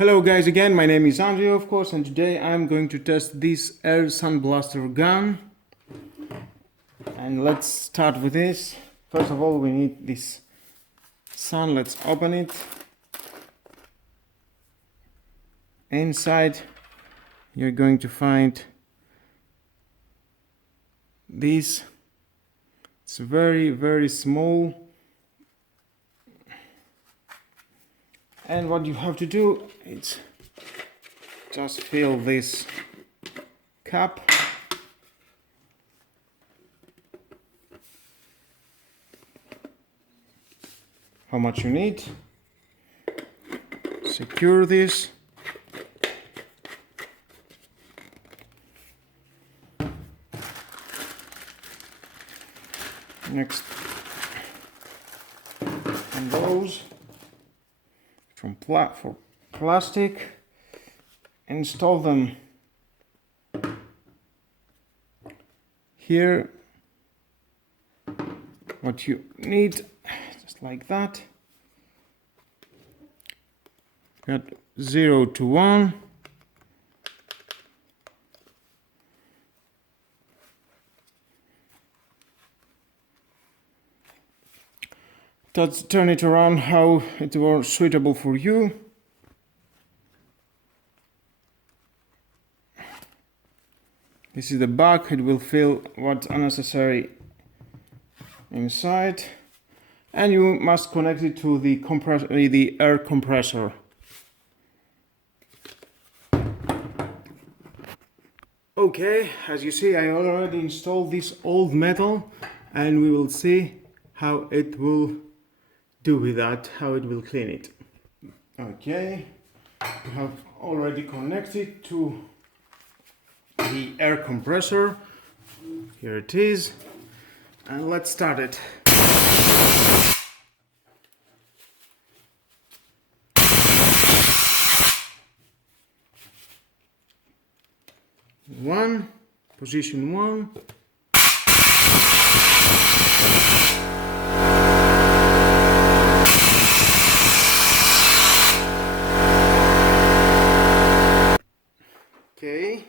Hello guys again, my name is Andrew of course, and today I'm going to test this air Sandblaster gun. And let's start with this. First of all, we need this sun. Let's open it. Inside you're going to find this. It's very small. And what you have to do is just fill this cap. How much you need. Secure this. Next, and those for plastic. Install them here. What you need, just like that. Got 0 to 1. Let's turn it around how it was suitable for you. This is the back. It will fill what's unnecessary inside, and you must connect it to the air compressor. Okay, as you see, I already installed this old metal, and we will see how it will do with that, how it will clean it. Okay, we have already connected to the air compressor. Here it is, and let's start it. Position 1. Okay.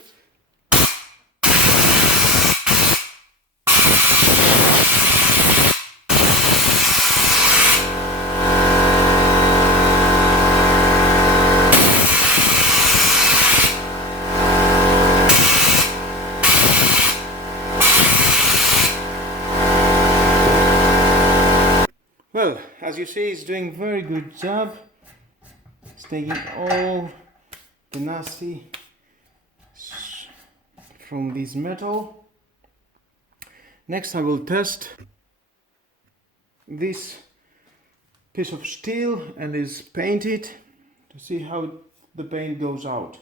Well, as you see, it's doing very good job. It's taking all the nasty from this metal. Next, I will test this piece of steel and is painted to see how the paint goes out.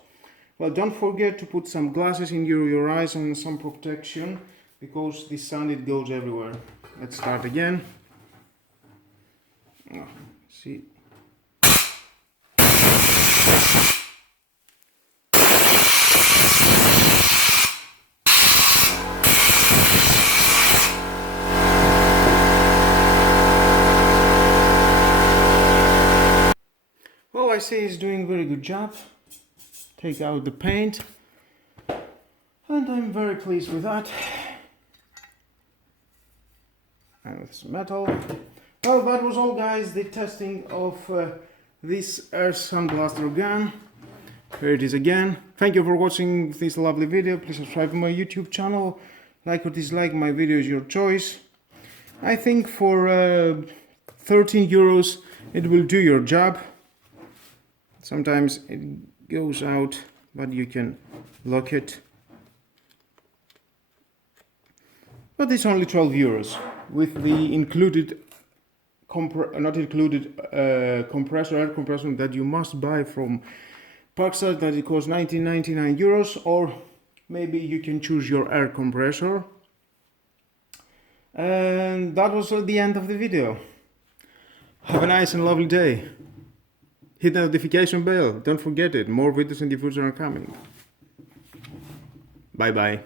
Well, don't forget to put some glasses in your eyes and some protection, because the sun, it goes everywhere. Let's start again. Oh, see. Well, I see he's doing a very good job. Take out the paint, and I'm very pleased with that. And with some metal. Well, that was all, guys, the testing of this air Sandblaster gun. Here it is again. Thank you for watching this lovely video. Please subscribe to my YouTube channel. Like or dislike my video is your choice. I think for 13 euros it will do your job. Sometimes it goes out, but you can lock it. But it's only 12 euros with the included air compressor that you must buy from Parkside, that it costs 19.99 euros, or maybe you can choose your air compressor. And that was the end of the video. Have a nice and lovely day. Hit the notification bell, don't forget it, more videos in the future are coming. Bye bye.